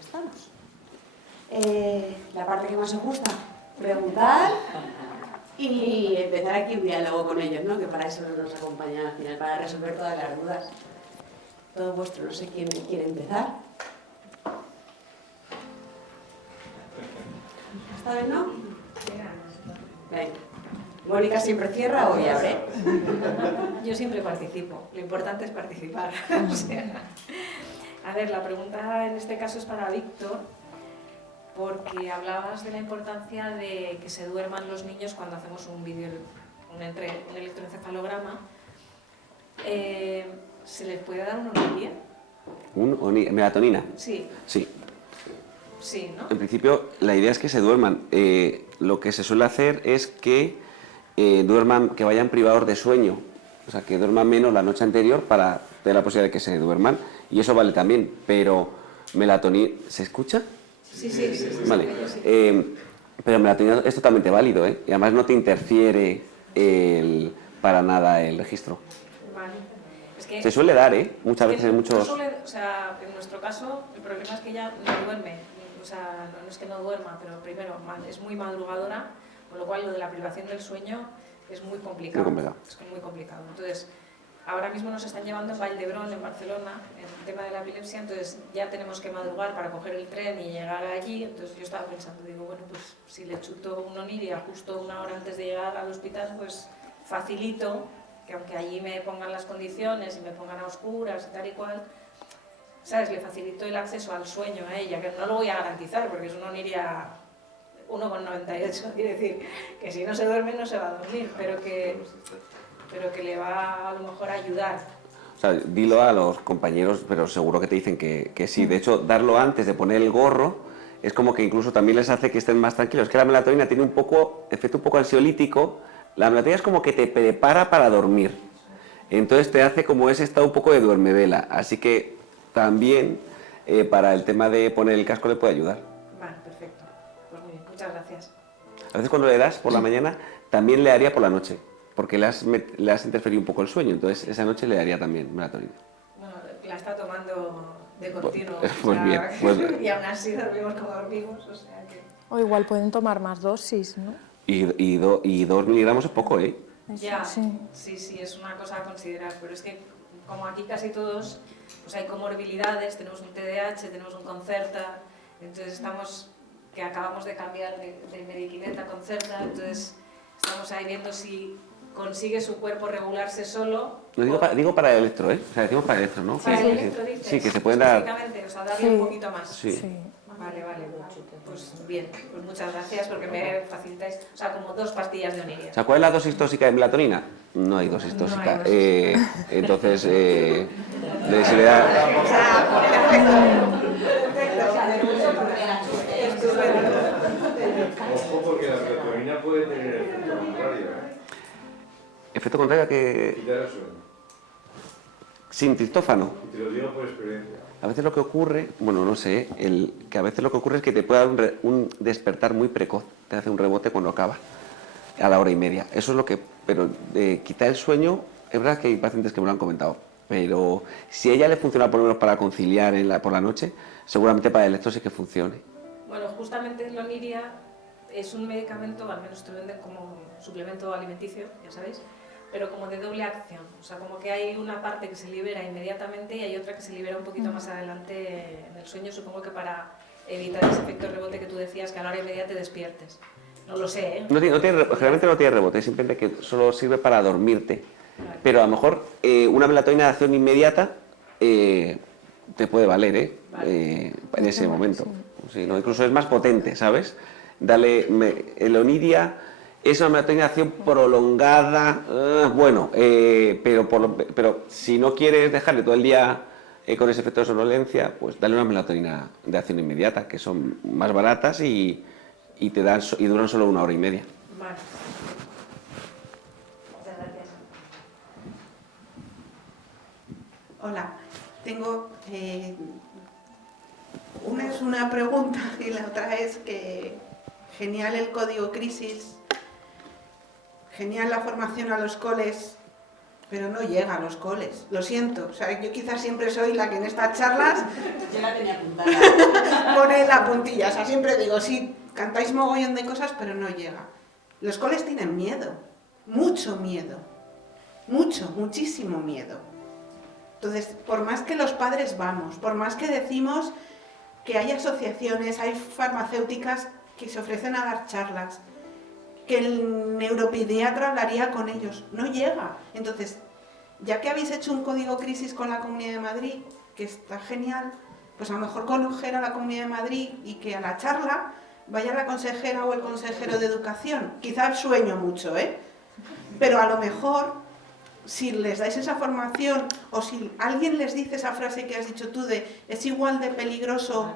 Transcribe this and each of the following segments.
estamos. La parte que más os gusta, preguntar y empezar aquí un diálogo con ellos, ¿no? Que para eso nos acompañan al final, para resolver todas las dudas. Todo vuestro, no sé quién quiere empezar. ¿Esta vez no? Venga. ¿Mónica siempre cierra o hoy abre? Yo siempre participo, lo importante es participar. O sea, a ver, la pregunta en este caso es para Víctor, porque hablabas de la importancia de que se duerman los niños cuando hacemos un un electroencefalograma. ¿Se les puede dar una horquilla? ¿Melatonina? Sí. Sí. Sí, ¿no? En principio, la idea es que se duerman. Lo que se suele hacer es que duerman, que vayan privados de sueño. O sea, que duerman menos la noche anterior para tener la posibilidad de que se duerman. Y eso vale también. Pero melatonina... ¿Se escucha? Sí. Vale. Pero melatonina es totalmente válido, ¿eh? Y además no te interfiere para nada el registro. Vale. Es que Se suele dar, ¿eh? Muchas veces en muchos... o sea, en nuestro caso, el problema es que ella no duerme. O sea, no es que no duerma, pero primero es muy madrugadora, con lo cual lo de la privación del sueño es muy complicado. Muy complicado. Es muy complicado. Entonces, ahora mismo nos están llevando en Vall d'Hebron, en Barcelona, en el tema de la epilepsia, entonces ya tenemos que madrugar para coger el tren y llegar allí. Entonces yo estaba pensando, digo, bueno, pues si le chuto un Oniria justo una hora antes de llegar al hospital, pues facilito que aunque allí me pongan las condiciones y me pongan a oscuras y tal y cual, ¿sabes? Le facilito el acceso al sueño a ella, que no lo voy a garantizar porque es un Oniria 1,98, quiere decir que si no se duerme no se va a dormir, pero que le va a lo mejor a ayudar. O sea, dilo a los compañeros, pero seguro que te dicen que sí. De hecho, darlo antes de poner el gorro es como que incluso también les hace que estén más tranquilos. Es que la melatonina tiene efecto un poco ansiolítico. La melatonina es como que te prepara para dormir. Entonces te hace como ese estado un poco de duermevela. Así que también para el tema de poner el casco le puede ayudar. Vale, perfecto. Pues muy bien, muchas gracias. A veces cuando le das por la mañana, también le haría por la noche. Porque le has interferido un poco el sueño. Entonces esa noche le daría también melatonina. Bueno, la está tomando de continuo. Pues bien. Pues... Y aún así dormimos como dormimos, o sea que... O igual pueden tomar más dosis, ¿no? Y 2 miligramos es poco, ¿eh? Ya, sí, es una cosa a considerar, pero es que como aquí casi todos, pues hay comorbilidades, tenemos un TDAH, tenemos un Concerta, entonces que acabamos de cambiar de Mediquinet a Concerta, entonces estamos ahí viendo si consigue su cuerpo regularse solo. No, digo para el electro, ¿eh? O sea, decimos para el electro, ¿no? Para el electro, dices. Sí, que se pueden dar... O sea, darle un poquito más. Sí. Vale. Pues bien, pues muchas gracias porque me facilitáis, o sea, como 2 pastillas de Oniria. O sea, ¿cuál es la dosis tóxica de melatonina? No hay dosis tóxica. No hay dosis. Entonces, se le da... Ojo, porque la melatonina puede tener efecto contrario, ¿eh? ¿Efecto contrario a que...? Quitar el sueño. Sin triptófano. Y te lo digo por experiencia. A veces lo que ocurre, bueno, no sé, que a veces lo que ocurre es que te puede dar un despertar muy precoz, te hace un rebote cuando acaba, a la 1h30. Eso es lo que, pero quitar el sueño, es verdad que hay pacientes que me lo han comentado, pero si a ella le funciona por lo menos para conciliar por la noche, seguramente para el electro sí que funcione. Bueno, justamente el Oniria es un medicamento, al menos te lo venden como un suplemento alimenticio, ya sabéis, pero como de doble acción, o sea, como que hay una parte que se libera inmediatamente y hay otra que se libera un poquito más adelante en el sueño, supongo que para evitar ese efecto rebote que tú decías, que a la hora y media te despiertes. No lo sé, ¿eh? Generalmente no tiene rebote, simplemente que solo sirve para dormirte. Vale. Pero a lo mejor una melatonina de acción inmediata te puede valer, ¿eh? Vale. En ese momento. Sí, ¿no? Incluso es más potente, ¿sabes? El Oniria es una melatonina de acción prolongada, pero si no quieres dejarle todo el día con ese efecto de somnolencia, pues dale una melatonina de acción inmediata, que son más baratas y duran solo 1h30. Vale. Muchas gracias. Hola, tengo una es una pregunta y la otra es que genial el código crisis, genial la formación a los coles, pero no llega a los coles, lo siento. O sea, yo quizás siempre soy la que en estas charlas... Yo la tenía apuntada. pone la puntilla. O sea, siempre digo, sí, cantáis mogollón de cosas, pero no llega. Los coles tienen miedo, mucho miedo, muchísimo miedo. Entonces, por más que los padres vamos, por más que decimos que hay asociaciones, hay farmacéuticas que se ofrecen a dar charlas, que el neuropediatra hablaría con ellos, no llega. Entonces, ya que habéis hecho un código crisis con la Comunidad de Madrid, que está genial, pues a lo mejor coger a la Comunidad de Madrid y que a la charla vaya la consejera o el consejero de educación. Quizás sueño mucho, pero a lo mejor, si les dais esa formación o si alguien les dice esa frase que has dicho tú de es igual de peligroso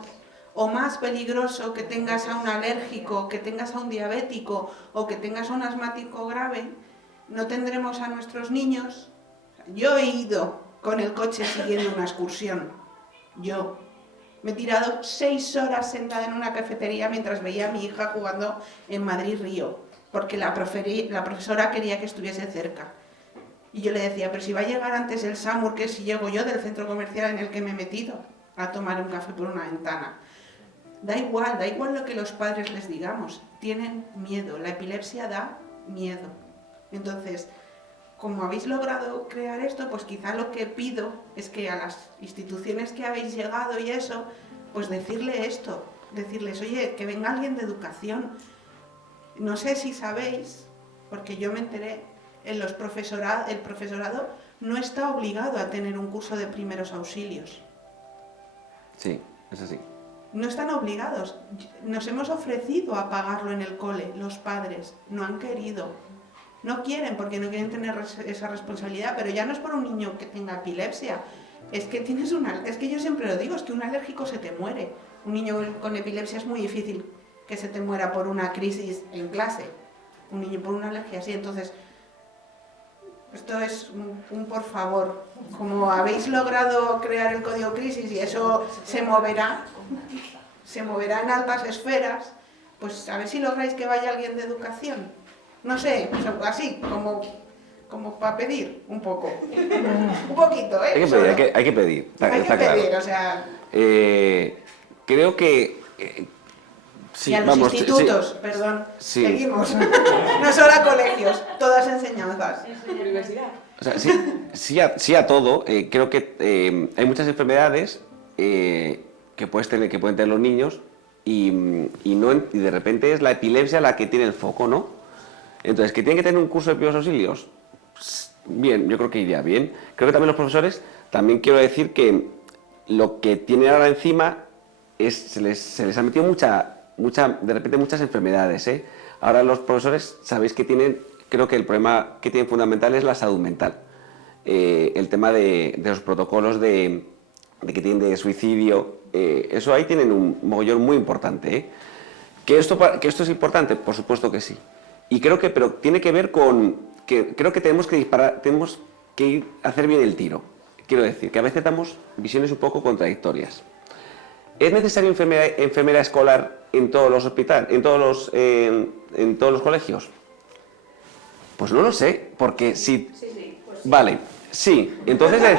o más peligroso que tengas a un alérgico, que tengas a un diabético o que tengas a un asmático grave, no tendremos a nuestros niños. Yo he ido con el coche siguiendo una excursión. Yo me he tirado 6 horas sentada en una cafetería mientras veía a mi hija jugando en Madrid-Río, porque la profesora quería que estuviese cerca. Y yo le decía, pero si va a llegar antes el Samur que si llego yo del centro comercial en el que me he metido a tomar un café por una ventana. Da igual lo que los padres les digamos, tienen miedo, la epilepsia da miedo. Entonces, como habéis logrado crear esto, pues quizá lo que pido es que a las instituciones que habéis llegado y eso, pues decirle esto, decirles, oye, que venga alguien de educación. No sé si sabéis, porque yo me enteré, el profesorado no está obligado a tener un curso de primeros auxilios. Sí, es así. No están obligados. Nos hemos ofrecido a pagarlo en el cole, los padres no han querido. No quieren porque no quieren tener esa responsabilidad, pero ya no es por un niño que tenga epilepsia. Es que yo siempre lo digo, es que un alérgico se te muere. Un niño con epilepsia es muy difícil que se te muera por una crisis en clase. Un niño por una alergia así, entonces esto es un por favor. Como habéis logrado crear el código crisis y eso se moverá en altas esferas, pues a ver si lográis que vaya alguien de educación. No sé, así, como para pedir un poco. Un poquito, Hay que pedir. Hay que claro. pedir, o sea... Creo que... sí, y a los institutos, perdón, sí. Seguimos. No solo a colegios, todas enseñanzas. O sea, sí a todo. Creo que hay muchas enfermedades que pueden tener los niños y de repente es la epilepsia la que tiene el foco, ¿no? Entonces, ¿que tienen que tener un curso de primeros auxilios? Bien, yo creo que iría bien. Creo que también los profesores, también quiero decir que lo que tienen ahora encima es se les ha metido de repente muchas enfermedades, ¿eh? Ahora los profesores sabéis que creo que el problema que tienen fundamental es la salud mental. El tema de los protocolos que tienen de suicidio, eso ahí tienen un mogollón muy importante, ¿eh? ¿Que esto es importante? Por supuesto que sí. Y pero tiene que ver con que creo que tenemos que hacer bien el tiro. Quiero decir, que a veces damos visiones un poco contradictorias. ¿Es necesario enfermera escolar en todos los hospitales, en todos los colegios? Pues no lo sé, porque si... Sí, pues sí. Vale, sí. Entonces la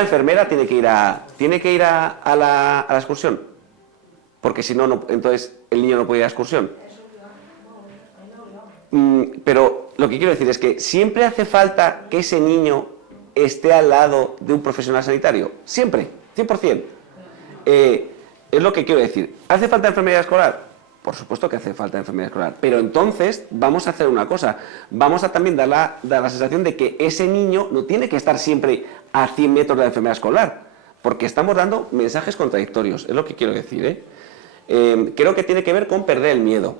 enfermera tiene que ir a la excursión. Porque si no, entonces el niño no puede ir a la excursión. Pero lo que quiero decir es que siempre hace falta que ese niño esté al lado de un profesional sanitario. Siempre, 100%. Es lo que quiero decir. ¿Hace falta enfermería escolar? Por supuesto que hace falta enfermería escolar. Pero entonces vamos a hacer una cosa. Vamos a también dar la sensación de que ese niño no tiene que estar siempre a 100 metros de la enfermería escolar. Porque estamos dando mensajes contradictorios. Es lo que quiero decir, ¿eh? Creo que tiene que ver con perder el miedo.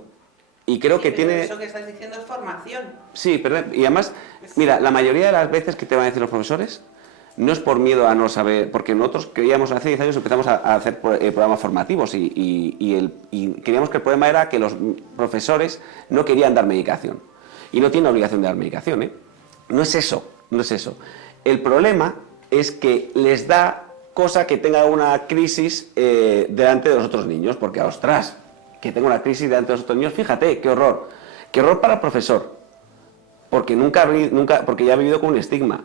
Y creo que tiene... Eso que estás diciendo es formación. Sí, y además, mira, la mayoría de las veces que te van a decir los profesores no es por miedo a no saber, porque nosotros creíamos hace 10 años empezamos a hacer programas formativos y creíamos que el problema era que los profesores no querían dar medicación. Y no tienen obligación de dar medicación, ¿eh? No es eso. El problema es que les da cosa que tenga una crisis delante de los otros niños, porque, ostras, que tenga una crisis delante de los otros niños, fíjate, qué horror para el profesor, porque porque ya ha vivido con un estigma,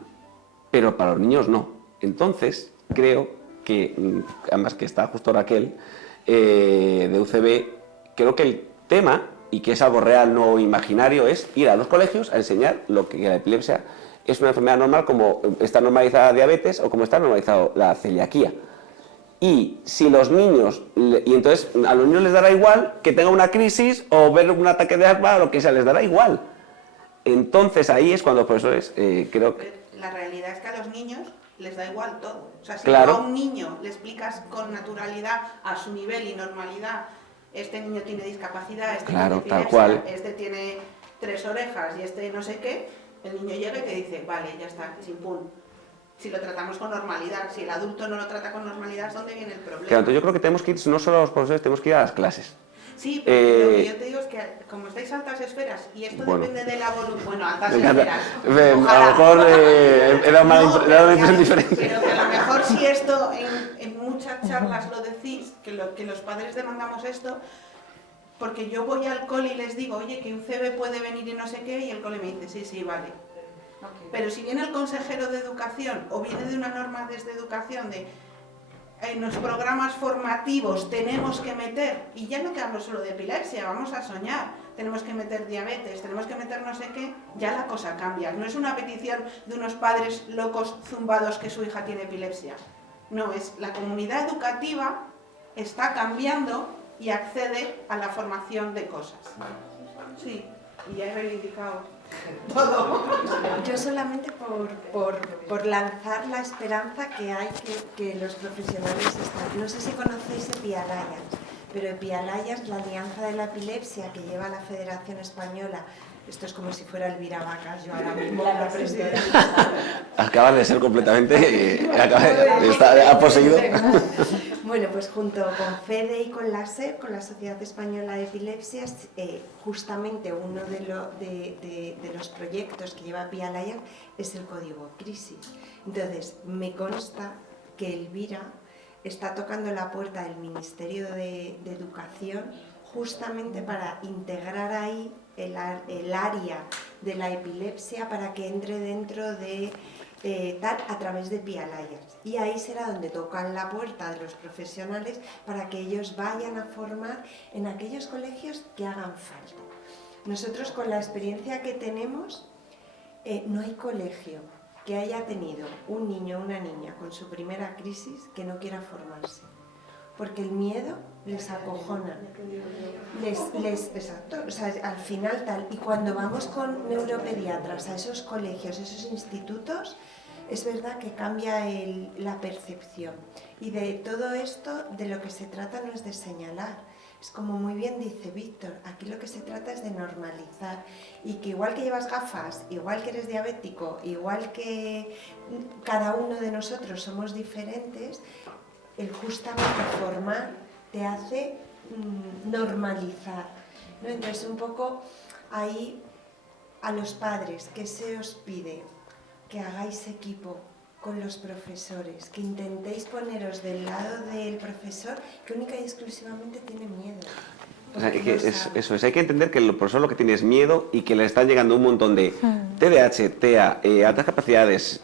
pero para los niños no. Entonces, creo que, además que está justo Raquel, de UCB, creo que el tema, y que es algo real, no imaginario, es ir a los colegios a enseñar lo que la epilepsia es una enfermedad normal, como está normalizada la diabetes o como está normalizada la celiaquía. Y si los niños, y entonces a los niños les dará igual que tenga una crisis o ver un ataque de asma o lo que sea, les dará igual. Entonces ahí es cuando los profesores, creo que... La realidad es que a los niños les da igual todo. O sea, si Claro. tú a un niño le explicas con naturalidad, a su nivel y normalidad, este niño tiene discapacidad, este Claro, tiene tal cual. este tiene 3 orejas y este no sé qué, el niño llega y te dice, vale, ya está, chimpún. Si lo tratamos con normalidad, si el adulto no lo trata con normalidad, ¿dónde viene el problema? Claro, entonces yo creo que tenemos que ir no solo a los profesores, tenemos que ir a las clases. Sí, pero lo que yo te digo es que como estáis altas esferas y esto Bueno. depende de la voluntad, bueno, altas Me encanta. esferas, A lo ojalá. mejor era No, una pero impresión que- diferente. Pero que a lo mejor si esto en muchas charlas lo decís, que los padres demandamos esto, porque yo voy al cole y les digo, oye, que UCB puede venir y no sé qué, y el cole me dice, sí, sí, vale. Pero si viene el consejero de educación o viene de una norma desde educación de en los programas formativos tenemos que meter, y ya no te hablo solo de epilepsia, vamos a soñar, tenemos que meter diabetes, tenemos que meter no sé qué, ya la cosa cambia. No es una petición de unos padres locos zumbados que su hija tiene epilepsia. No, es la comunidad educativa está cambiando y accede a la formación de cosas. Sí, y ya he reivindicado todo. Yo solamente por lanzar la esperanza que hay que los profesionales están. No sé si conocéis EPI Alliance, pero EPI Alliance, la Alianza de la Epilepsia que lleva la Federación Española, esto es como si fuera Elvira Vacas, yo ahora mismo la presidenta. Acabas de ser completamente... ha poseído... Bueno, pues junto con FEDE y con la SEP, con la Sociedad Española de Epilepsias, justamente uno de los proyectos que lleva EPI Alliance es el código crisis. Entonces, me consta que Elvira está tocando la puerta del Ministerio de Educación justamente para integrar ahí el área de la epilepsia para que entre dentro de tal a través de EPI Alliance. Y ahí será donde tocan la puerta de los profesionales para que ellos vayan a formar en aquellos colegios que hagan falta. Nosotros con la experiencia que tenemos, no hay colegio que haya tenido un niño o una niña con su primera crisis que no quiera formarse. Porque el miedo les acojona, exacto, o sea, al final tal. Y cuando vamos con neuropediatras a esos colegios, esos institutos, es verdad que cambia la percepción. Y de todo esto, de lo que se trata no es de señalar, es como muy bien dice Víctor, aquí lo que se trata es de normalizar. Y que igual que llevas gafas, igual que eres diabético, igual que cada uno de nosotros somos diferentes, el justamente formar te hace normalizar, ¿no? Entonces un poco ahí a los padres, ¿qué se os pide? Que hagáis equipo con los profesores, que intentéis poneros del lado del profesor que única y exclusivamente tiene miedo. O sea, eso es, hay que entender que el profesor lo que tiene es miedo y que le están llegando un montón de TDAH, TEA, altas capacidades,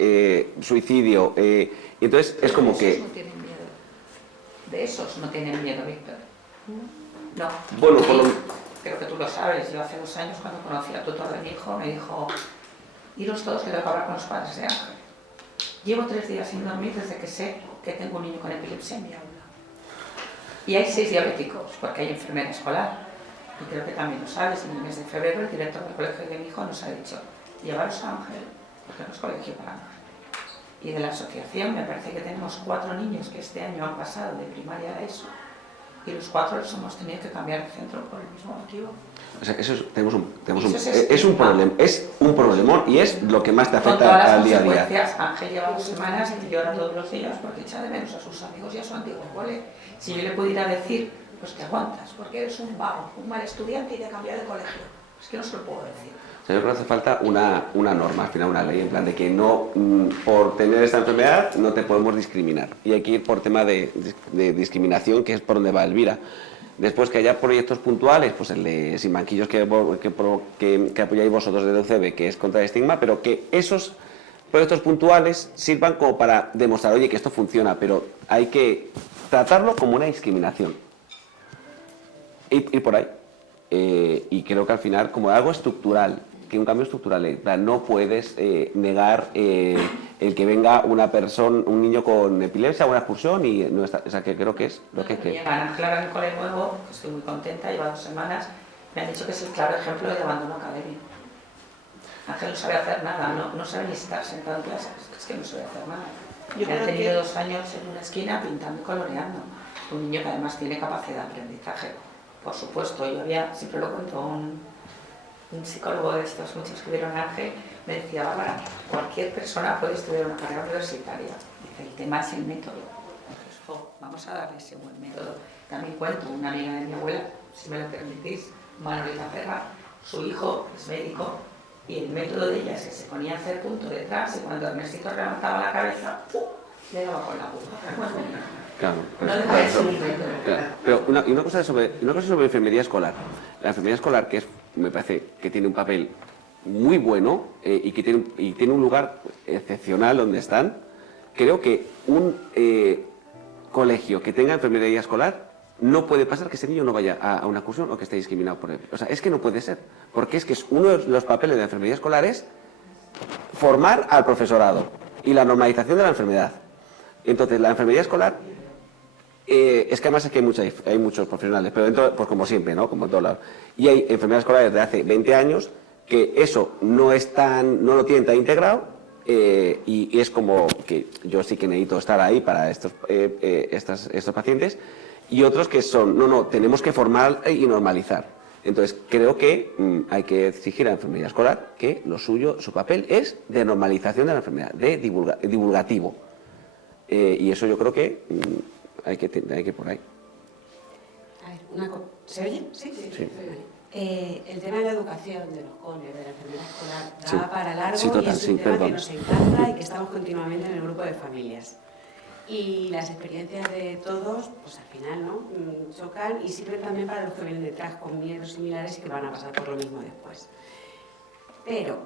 suicidio, y entonces es como que... No tienen miedo. De esos no tienen miedo, Víctor. No. Bueno, por lo... Creo que tú lo sabes. Yo hace 2 años, cuando conocí al tutor de mi hijo, me dijo: iros todos, que tengo que hablar con los padres de Ángel. Llevo 3 días sin dormir desde que sé que tengo un niño con epilepsia en mi aula. Y hay 6 diabéticos, porque hay enfermera escolar. Y creo que también lo sabes, en el mes de febrero el director del colegio de mi hijo nos ha dicho: llevaros a Ángel, porque no es colegio para Ángel. Y de la asociación me parece que tenemos 4 niños que este año han pasado de primaria a ESO, y los 4 los hemos tenido que cambiar de centro por el mismo motivo. O sea, eso es un problemón y es lo que más te Con todas las afecta al día a día. consecuencias. Ángel lleva 2 semanas y llora todos los días porque echa de menos a sus amigos y a su antiguo cole. Si yo le pudiera decir, pues te aguantas, porque eres un vago, un mal estudiante y te cambia de colegio. Es que no se lo puedo decir. O sea, yo creo que hace falta una norma, al final una ley, en plan de que no, por tener esta enfermedad no te podemos discriminar. Y hay que ir por tema de discriminación, que es por donde va Elvira. Después que haya proyectos puntuales, pues el de Sin Banquillos que apoyáis vosotros desde UCB, que es contra el estigma, pero que esos proyectos puntuales sirvan como para demostrar, oye, que esto funciona, pero hay que tratarlo como una discriminación. Ir por ahí. Y creo que al final, como algo estructural, que un cambio estructural, no puedes negar el que venga una persona, un niño con epilepsia a una excursión y no está, o sea, que creo que es lo que... Llegan a Clara en cole nuevo, que estoy muy contenta, lleva 2 semanas, me han dicho que es el claro ejemplo de abandono académico. Ángel no sabe hacer nada, no sabe ni estar sentado en clase, es que no sabe hacer nada. Yo Han creo tenido que- 2 años en una esquina pintando y coloreando. Un niño que además tiene capacidad de aprendizaje. Por supuesto, yo había, siempre lo cuento, un psicólogo de estos muchos que vieron a Ángel, me decía, Bárbara, cualquier persona puede estudiar una carrera universitaria. Dice, el tema es el método. Entonces, vamos a darle ese buen método. También cuento, una amiga de mi abuela, si me lo permitís, Manolita Ferra, su hijo es médico, y el método de ella es que se ponía a hacer punto detrás y cuando Ernestito levantaba la cabeza, le daba con la aguja. Claro, No le puede ser un método. claro. Pero una cosa sobre enfermería escolar. La enfermería escolar, que me parece que tiene un papel muy bueno y que tiene un lugar excepcional donde están, creo que un colegio que tenga enfermería escolar no puede pasar que ese niño no vaya a una excursión o que esté discriminado por él. O sea, es que no puede ser. Porque es que uno de los papeles de la enfermería escolar es formar al profesorado y la normalización de la enfermedad. Entonces, la enfermería escolar, es que además es que hay muchos profesionales, pero dentro, pues como siempre, ¿no? Como en todos lados. Y hay enfermeras escolares de hace 20 años que eso no lo tienen tan integrado y es como que yo sí que necesito estar ahí para estos pacientes y otros que son, no, tenemos que formar y normalizar. Entonces, creo que hay que exigir a la enfermería escolar que lo suyo, su papel es de normalización de la enfermedad, de divulgativo. Y eso yo creo que hay que por ahí. A ver, ¿se oye? Sí. Sí. El tema de la educación de los coles, de la enfermedad escolar, da Sí. para largo Sí, total, y es sí, un tema perdón. que nos encanta y que estamos continuamente en el grupo de familias. Y las experiencias de todos, pues al final, ¿no? Chocan y sirven también para los que vienen detrás con miedos similares y que van a pasar por lo mismo después. Pero,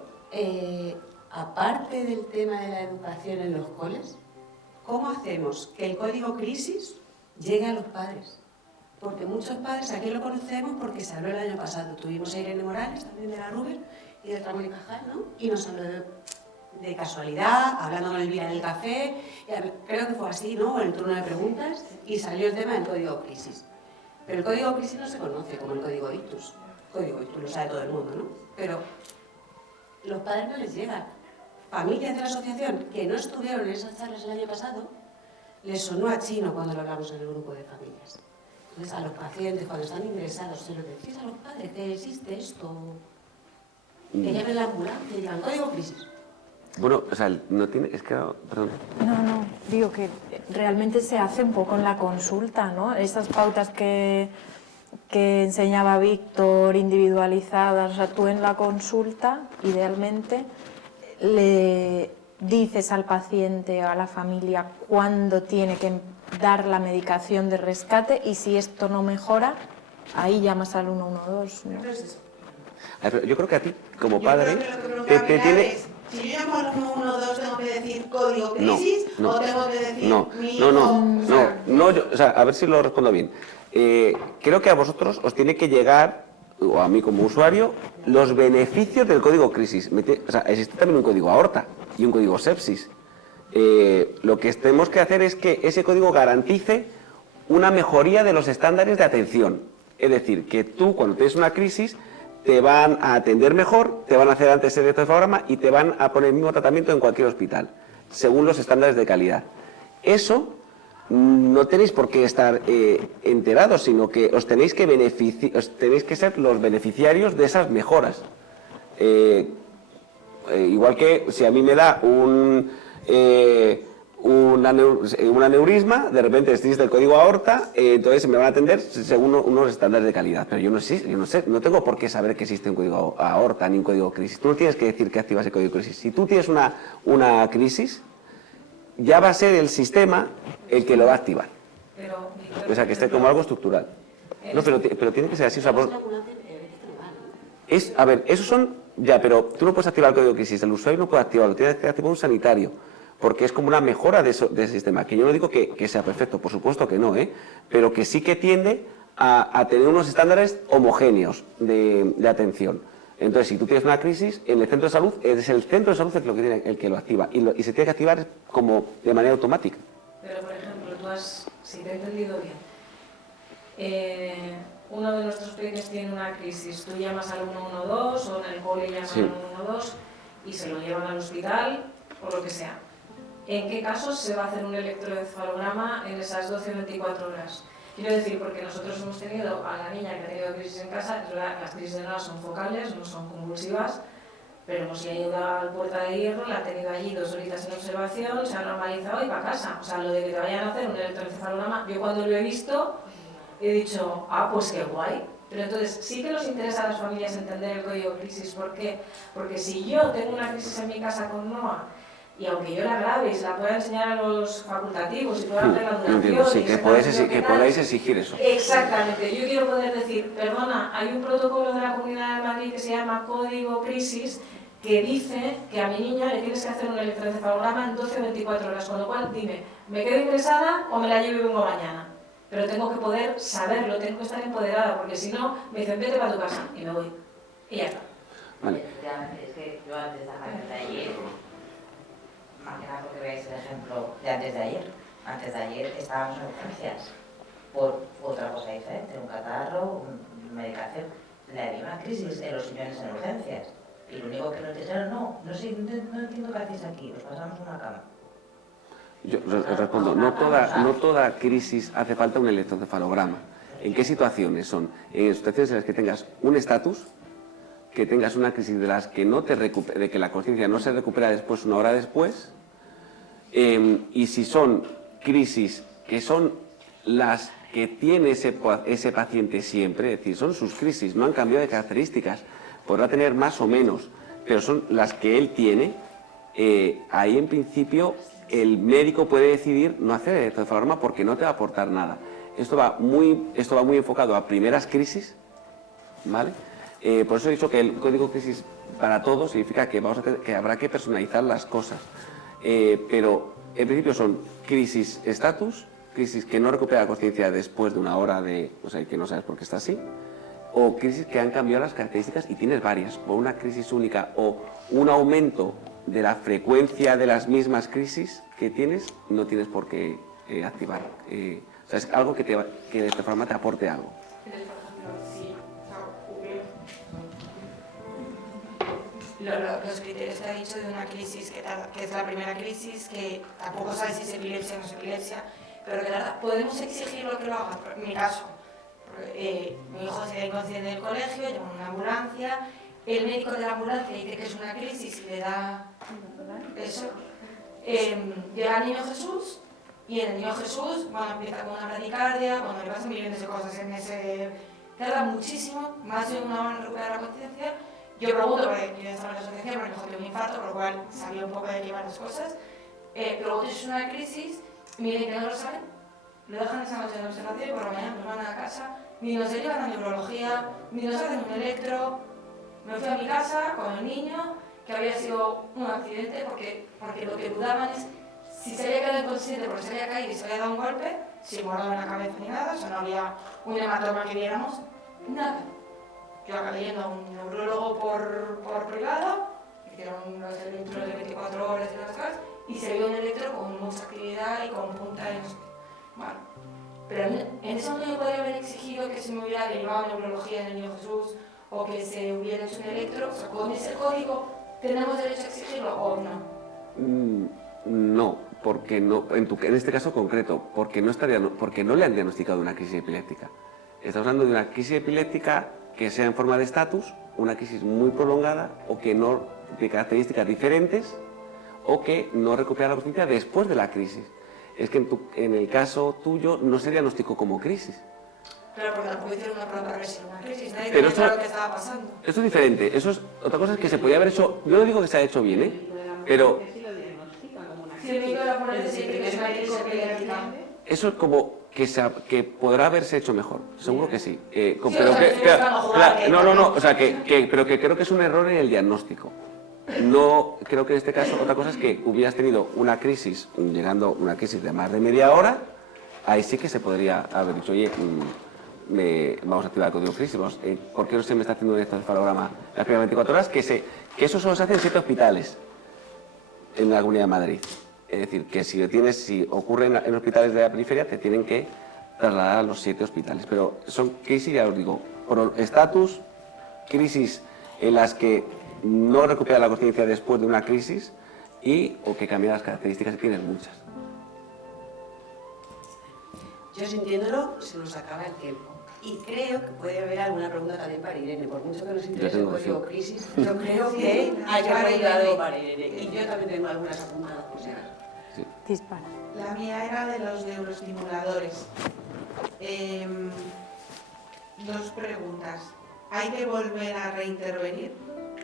aparte del tema de la educación en los coles, ¿cómo hacemos que el código crisis llegue a los padres? Porque muchos padres, aquí lo conocemos porque se habló el año pasado. Tuvimos a Irene Morales, también de la Ruber, y de Ramón y Cajal, ¿no? Y nos habló de casualidad, hablando con Elvira en el café, y creo que fue así, ¿no? En el turno de preguntas, y salió el tema del código crisis. Pero el código crisis no se conoce como el código ictus. El código ictus lo sabe todo el mundo, ¿no? Pero los padres no les llegan. Familias de la asociación que no estuvieron en esas charlas el año pasado, les sonó a chino cuando lo hablamos en el grupo de familias. Entonces, a los pacientes, cuando están ingresados, se lo decís a los padres que existe esto, que llamen la ambulancia y digan código crisis. Bueno, o sea, no tiene, es que, perdón. No, digo que realmente se hace un poco en la consulta, ¿no? Esas pautas que enseñaba Víctor, individualizadas, o sea, tú en la consulta, idealmente, le dices al paciente o a la familia cuándo tiene que dar la medicación de rescate y si esto no mejora, ahí llamas al 112, ¿no? A ver, yo creo que a ti, como Yo padre, creo que lo que nunca tiene... es, si yo llamo al 112, ¿tengo que decir código crisis No, o tengo que decir no, mi hijo? o sea, a ver si lo respondo bien. Creo que a vosotros os tiene que llegar, o a mí como usuario, los beneficios del código crisis. O sea, existe también un código aorta y un código sepsis. Lo que tenemos que hacer es que ese código garantice una mejoría de los estándares de atención. Es decir, que tú cuando tienes una crisis te van a atender mejor, te van a hacer antes el electroencefalograma y te van a poner el mismo tratamiento en cualquier hospital, según los estándares de calidad. Eso no tenéis por qué estar enterados, sino que os tenéis que ser los beneficiarios de esas mejoras. Igual que si a mí me da un aneurisma, de repente existe el código aorta, entonces me van a atender según unos estándares de calidad. Pero yo no sé, no tengo por qué saber que existe un código aorta ni un código crisis. Tú no tienes que decir que activas el código crisis. Si tú tienes una crisis, ya va a ser el sistema el que lo va a activar. Pero, O sea, que esté como algo estructural. No, pero tiene que ser así. O sea, La ambulancia, veces que no van, A ver, esos son, ya, pero tú no puedes activar el código crisis, el usuario no puede activarlo, tienes que activar un sanitario, porque es como una mejora de ese sistema, que yo no digo que sea perfecto, por supuesto que no, pero que sí que tiende a tener unos estándares homogéneos de atención. Entonces, si tú tienes una crisis, en el centro de salud, es el centro de salud el que lo activa, y se tiene que activar como de manera automática. Pero, por ejemplo, si te he entendido bien, uno de nuestros pequeños tiene una crisis, tú llamas al 112 o en el cole llaman Sí. al 112 y se lo llevan al hospital o lo que sea. ¿En qué casos se va a hacer un electroencefalograma en esas 12 o 24 horas? Quiero decir, porque nosotros hemos tenido a la niña que ha tenido crisis en casa, es verdad, las crisis de nada son focales, no son convulsivas, pero hemos ido a Puerta de Hierro, la ha tenido allí 2 horitas en observación, se ha normalizado y para casa. O sea, lo de que te vayan a hacer un electroencefalograma, yo cuando lo he visto he dicho, pues qué guay. Pero entonces sí que nos interesa a las familias entender el código crisis. ¿Por qué? Porque si yo tengo una crisis en mi casa con Noah, y aunque yo la grabe y se la pueda enseñar a los facultativos y pueda hacer la duración... Entiendo, sí, y que sepa podáis exigir eso. Exactamente, yo quiero poder decir, perdona, hay un protocolo de la Comunidad de Madrid que se llama Código Crisis que dice que a mi niña le tienes que hacer un electroencefalograma en 12 o 24 horas, con lo cual dime, ¿me quedo ingresada o me la llevo y vengo mañana? Pero tengo que poder saberlo, tengo que estar empoderada, porque si no, me dicen, vete para tu casa y me voy. Y ya está. Vale. Efectivamente, es que yo antes de ayer, más que nada porque veáis el ejemplo de antes de ayer estábamos en urgencias por otra cosa diferente, un catarro, una medicación. Le había una crisis en los señores en urgencias y lo único que nos dijeron, no entiendo qué hacéis aquí, os pasamos una cama. Yo respondo, no toda crisis hace falta un electroencefalograma. ¿En qué situaciones son? En situaciones en las que tengas un estatus, que tengas una crisis de las que no te de que la conciencia no se recupera después, una hora después, y si son crisis que son las que tiene ese paciente siempre, es decir, son sus crisis, no han cambiado de características, podrá tener más o menos, pero son las que él tiene, ahí en principio el médico puede decidir no hacer el electroencefalograma porque no te va a aportar nada. Esto va muy enfocado a primeras crisis, ¿vale? Por eso he dicho que el código crisis para todos significa que, que habrá que personalizar las cosas. Pero en principio son crisis estatus, crisis que no recupera la conciencia después de una hora que no sabes por qué está así, o crisis que han cambiado las características y tienes varias, o una crisis única o un aumento de la frecuencia de las mismas crisis que tienes, no tienes por qué activar. O sea, es algo que de esta forma te aporte algo. Los criterios que ha dicho de una crisis que es la primera crisis, que tampoco sabes si es epilepsia o no es epilepsia, pero que podemos exigir lo que lo haga. En mi caso, mi hijo se queda inconsciente en el colegio, llama a una ambulancia, el médico de la ambulancia dice que es una crisis y le da eso. Llega el niño Jesús y el niño Jesús empieza con una bradicardia, le pasan millones de cosas en ese... Tarda muchísimo, más de una hora en recuperar la conciencia. Yo pregunto, porque yo estaba en la asociación, porque mi hijo tiene un infarto, por lo cual sabía un poco de qué iban las cosas. Luego tienes una crisis, me dicen que no lo saben, lo dejan esa noche en observación y por la mañana nos van a casa, ni nos llevan a neurología, ni nos hacen un electro. Me fui a mi casa con el niño, que había sido un accidente, porque lo que dudaban es si se había quedado inconsciente porque se había caído y se había dado un golpe, sin guardado en la cabeza ni nada, o sea, no había un hematoma que viéramos, nada. Yo acabé yendo a un neurólogo por privado, hicieron los electros de 24 horas y las cosas, y se vio un electro con mucha actividad y con punta y no sé qué. Bueno, pero en ese momento yo podría haber exigido que se me hubiera derivado a neurología en el niño Jesús, o que se hubiera hecho un electro, o sea, con ese código, ¿tenemos derecho a exigirlo o no? No, porque no, en este caso concreto, porque no le han diagnosticado una crisis epiléptica. Estamos hablando de una crisis epiléptica que sea en forma de estatus, una crisis muy prolongada o que no de características diferentes o que no recupera la conciencia después de la crisis. Es que en el caso tuyo no se diagnosticó como crisis. Pero porque tampoco hicieron una prueba para ver si era una crisis, nadie Pero tenía claro lo que estaba pasando. Esto es diferente, otra cosa es que se podía haber hecho, yo no digo que se haya hecho bien, pero... Si el médico de la ambulancia dice que es una crisis epiléptica. Eso es como que podrá haberse hecho mejor, seguro que sí. o sea, que O sea, pero que creo que es un error en el diagnóstico. No, creo que en este caso otra cosa es que hubieras tenido una crisis, una crisis de más de media hora, ahí sí que se podría haber dicho, oye, vamos a activar el código crisis, ¿por qué no se me está haciendo un electroencefalograma las primeras 24 horas? Que eso solo se hace en 7 hospitales en la Comunidad de Madrid. Es decir, que si ocurre en hospitales de la periferia, te tienen que trasladar a los 7 hospitales. Pero son crisis, ya os digo, por estatus, crisis en las que no recupera la conciencia después de una crisis o que cambia las características, y tienes muchas. Yo sintiéndolo, se nos acaba el tiempo. Y creo que puede haber alguna pregunta también para Irene, por mucho que nos interese el código crisis, yo creo que hay que preguntar algo para Irene. Y yo también tengo algunas apuntadas, por si acaso. Dispara. La mía era de los neuroestimuladores. 2 preguntas. ¿Hay que volver a reintervenir?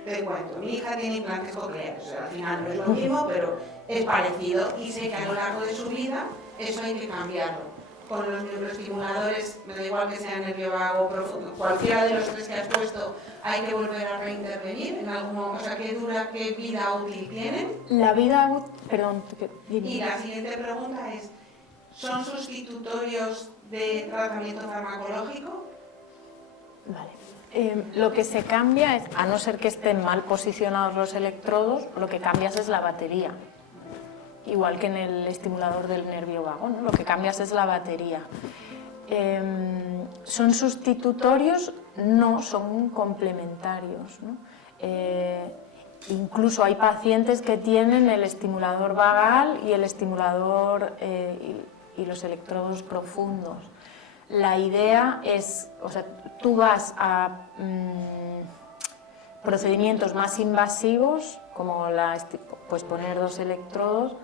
Te cuento, mi hija tiene implantes cocleares, o sea, al final no es lo mismo, pero es parecido y sé que a lo largo de su vida eso hay que cambiarlo. Con los neuroestimuladores, me da igual que sea nervio vago, profundo, cualquiera de los 3 que has puesto, hay que volver a reintervenir en algún momento, o sea, ¿qué vida útil tienen? La vida útil, perdón. Y la siguiente pregunta es, ¿son sustitutorios de tratamiento farmacológico? Vale. Lo que se cambia es, a no ser que estén mal posicionados los electrodos, lo que cambias es la batería. Igual que en el estimulador del nervio vago, ¿no? Lo que cambias es la batería. ¿Son sustitutorios? No, son complementarios, ¿no? Incluso hay pacientes que tienen el estimulador vagal y el estimulador y los electrodos profundos. La idea es, o sea, tú vas a procedimientos más invasivos, como pues poner 2 electrodos,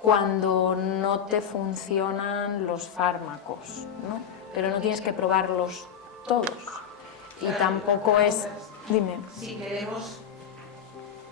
cuando no te funcionan los fármacos, ¿no? Pero no tienes que probarlos todos. Y tampoco es... Dime. Si queremos...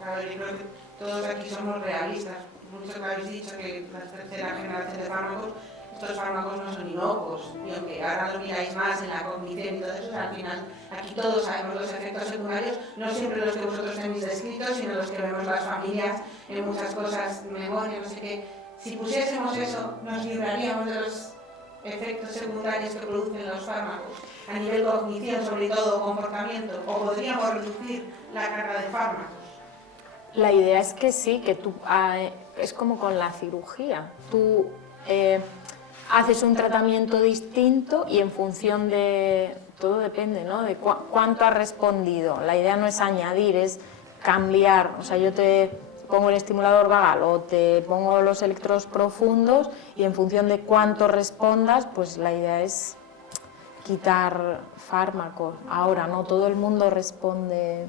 A ver, yo creo que todos aquí somos realistas. Muchos me habéis dicho que la 3ª generación de fármacos, estos fármacos no son inocuos. Y aunque ahora lo miráis más en la cognición y todo eso, al final aquí todos sabemos los efectos secundarios, no siempre los que vosotros tenéis descritos, sino los que vemos las familias en muchas cosas, memoria, no sé qué. Si pusiésemos eso, nos libraríamos de los efectos secundarios que producen los fármacos a nivel cognición, sobre todo comportamiento, o podríamos reducir la carga de fármacos. La idea es que sí, que tú es como con la cirugía. Tú haces un tratamiento distinto y en función de... Todo depende, ¿no? De cuánto has respondido. La idea no es añadir, es cambiar. O sea, yo te pongo el estimulador vagal o te pongo los electrodos profundos y en función de cuánto respondas, pues la idea es quitar fármacos. Ahora, no todo el mundo responde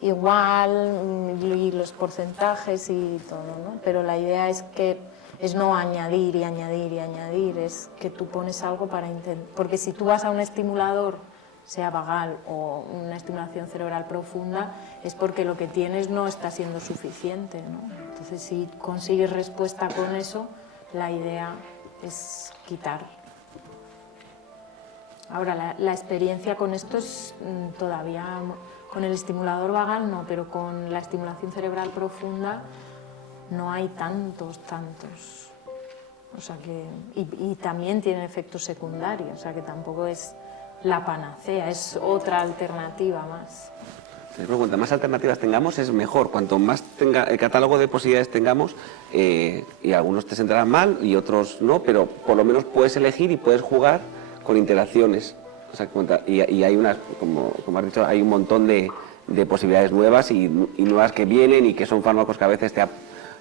igual y los porcentajes y todo, ¿no? Pero la idea es no añadir y añadir y añadir, es que tú pones algo para intentar... Porque si tú vas a un estimulador, sea vagal o una estimulación cerebral profunda, es porque lo que tienes no está siendo suficiente, ¿no? Entonces, si consigues respuesta con eso, la idea es quitar. Ahora, la experiencia con esto es todavía... Con el estimulador vagal no, pero con la estimulación cerebral profunda no hay tantos. O sea que, y también tienen efectos secundarios, o sea que tampoco es la panacea, es otra alternativa más. Cuanto más alternativas tengamos es mejor, cuanto más el catálogo de posibilidades tengamos, y algunos te sentarán mal y otros no, pero por lo menos puedes elegir y puedes jugar con interacciones. O sea, y hay unas, como has dicho, hay un montón de posibilidades nuevas y nuevas que vienen y que son fármacos que a veces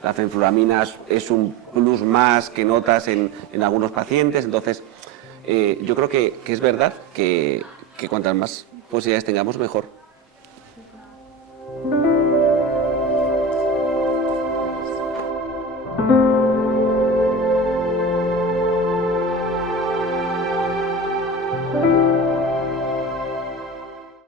la fenfluramina es un plus más que notas en algunos pacientes. Entonces, yo creo que es verdad que cuantas más posibilidades tengamos, mejor.